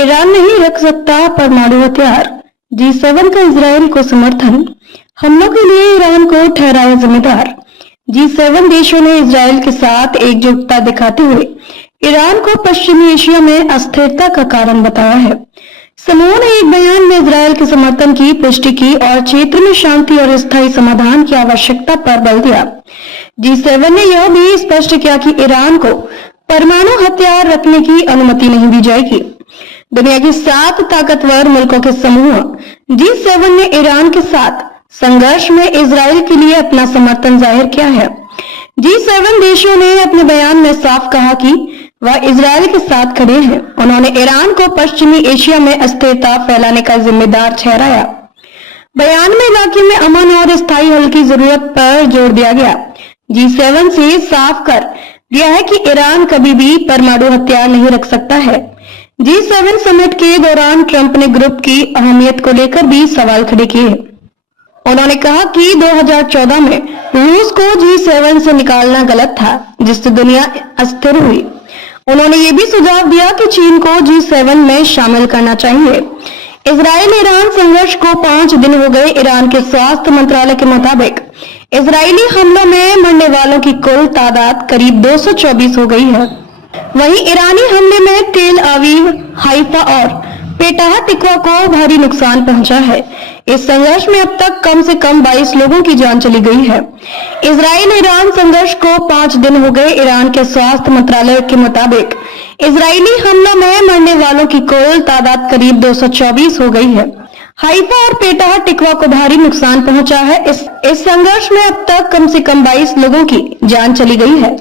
Iran नहीं रख सकता परमाणु हथियार, G7 का इजरायल को समर्थन। हमलों के लिए ईरान को ठहराया जिम्मेदार। G7 देशों ने इजरायल के साथ एकजुटता दिखाते हुए ईरान को पश्चिमी एशिया में अस्थिरता का कारण बताया है। समूह ने एक बयान में इजरायल के समर्थन की पुष्टि की और क्षेत्र में शांति और स्थायी समाधान की आवश्यकता पर बल दिया। G7 ने यह भी स्पष्ट किया कि ईरान को परमाणु हथियार रखने की अनुमति नहीं दी जाएगी। दुनिया की 7 ताकतवर मुल्कों के समूह G7 ने ईरान के साथ संघर्ष में इजरायल के लिए अपना समर्थन जाहिर किया है। G7 देशों ने अपने बयान में साफ कहा कि वह इजरायल के साथ खड़े हैं। उन्होंने ईरान को पश्चिमी एशिया में अस्थिरता फैलाने का जिम्मेदार ठहराया। बयान में इलाके में अमन और स्थायी हल की जरूरत पर जोर दिया गया। G7 से साफ कर दिया है कि ईरान कभी भी परमाणु हथियार नहीं रख सकता है। G7 समिट के दौरान ट्रंप ने ग्रुप की अहमियत को लेकर भी सवाल खड़े किए। उन्होंने कहा कि 2014 में रूस को G7 से निकालना गलत था, जिससे दुनिया अस्थिर हुई। उन्होंने ये भी सुझाव दिया कि चीन को G7 में शामिल करना चाहिए। इजराइल ईरान संघर्ष को 5 दिन हो गए। ईरान के स्वास्थ्य मंत्रालय के मुताबिक इजरायली हमलों में मरने वालों की कुल तादाद करीब 224 हो गई है। वहीं ईरानी हमले में तेल अवीव, हाइफा और पेटाह तिकवा को भारी नुकसान पहुंचा है। इस संघर्ष में अब तक कम से कम 22 लोगों की जान चली गई है। इजराइल ईरान संघर्ष को 5 दिन हो गए। ईरान के स्वास्थ्य मंत्रालय के मुताबिक इजरायली हमलों में मरने वालों की कुल तादाद करीब 224 हो गई है। हाइफा और पेटाह टिकवा को भारी नुकसान पहुंचा है। इस संघर्ष में अब तक कम से कम 22 लोगों की जान चली गई है।